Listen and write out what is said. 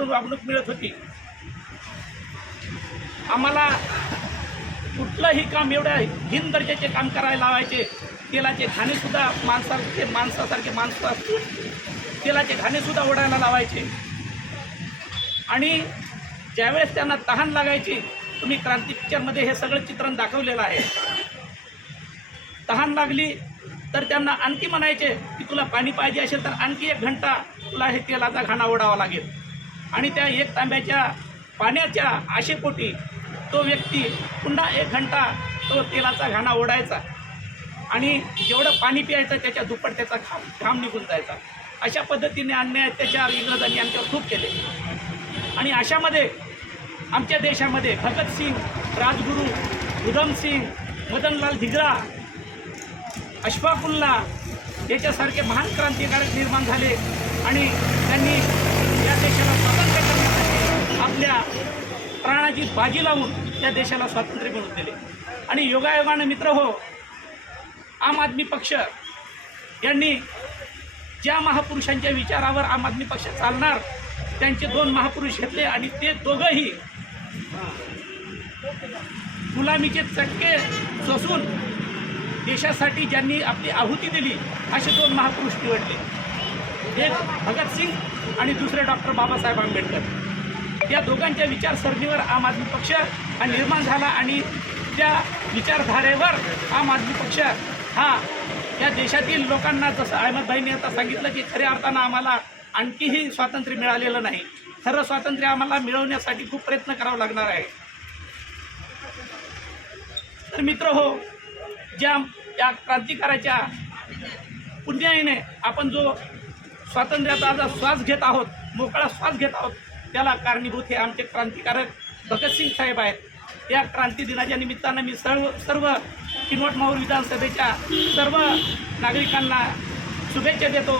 करून वागणूक मिळत होती। आम्हाला कुठलंही काम एवढ्या हीन दर्जाचे काम करायला लावायचे। तेलाचे घाणेसुद्धा माणसासारखे माणसं असतील तेलाचे घाणेसुद्धा ओढायला लावायचे। आणि ज्यावेळेस त्यांना तहान लागायची, तुम्ही क्रांती पिक्चरमध्ये हे सगळं चित्रण दाखवलेलं आहे, तहान लागली तर त्यांना आणखी म्हणायचे की तुला पाणी पाहिजे असेल तर आणखी 1 घंटा तुला हे तेलाचा घाणा ओढावा लागेल। आणि त्या 1 तांब्याच्या पाण्याच्या आशेपोटी तो व्यक्ती पुन्हा 1 घंटा तो तेलाचा घाणा ओढायचा आणि जेवढं पाणी प्यायचं त्याच्या दुप्पट त्याचा घाम निघून जायचा। अशा पद्धतीने अन्याय अत्याचार इंग्रजांनी आमच्यावर खूप केले। आणि अशामध्ये आमच्या देशामध्ये भगतसिंग, राजगुरू, उधमसिंग, मदनलाल धिंगरा, अशफाकुल्लाह याच्यासारखे महान क्रांतिकारक निर्माण झाले आणि त्यांनी या देशाला स्वातंत्र्य करण्यासाठी आपल्या प्राणाची बाजी लावून या देशाला स्वातंत्र्य मिळवून दिले। आणि योगायोगाने मित्र हो, आम आदमी पक्ष यांनी ज्या महापुरुषांच्या विचारावर आम आदमी पक्ष चालणार त्यांचे 2 महापुरुष घेतले आणि ते दोघंही गुलामीचे चटके सोसून देशासाठी ज्यांनी आपली आहुती दिली असे 2 महापुरुष निवडले। एक भगतसिंग आणि दुसरे डॉक्टर बाबासाहेब आंबेडकर। या दोघांच्या विचारसरणीवर आम आदमी पक्ष हा निर्माण झाला आणि त्या विचारधारेवर आम आदमी पक्ष हा या देशातील लोकांना, जसं अहमदभाईंनी आता सांगितलं की खऱ्या अर्थानं आम्हाला आणखीही स्वातंत्र्य मिळालेलं नाही, खरं स्वातंत्र्य आम्हाला मिळवण्यासाठी खूप प्रयत्न करावा लागणार आहे। तर मित्र हो, ज्या या क्रांतिकाराच्या पुण्याईने आपण जो स्वातंत्र्याचा जो श्वास घेत आहोत, मोकळा श्वास घेत आहोत, त्याला कारणीभूत हे आमचे क्रांतिकारक भगतसिंग साहेब आहेत। या क्रांती दिनाच्या निमित्तानं मी सर्व किनवट माहूर विधानसभेच्या सर्व नागरिकांना शुभेच्छा देतो।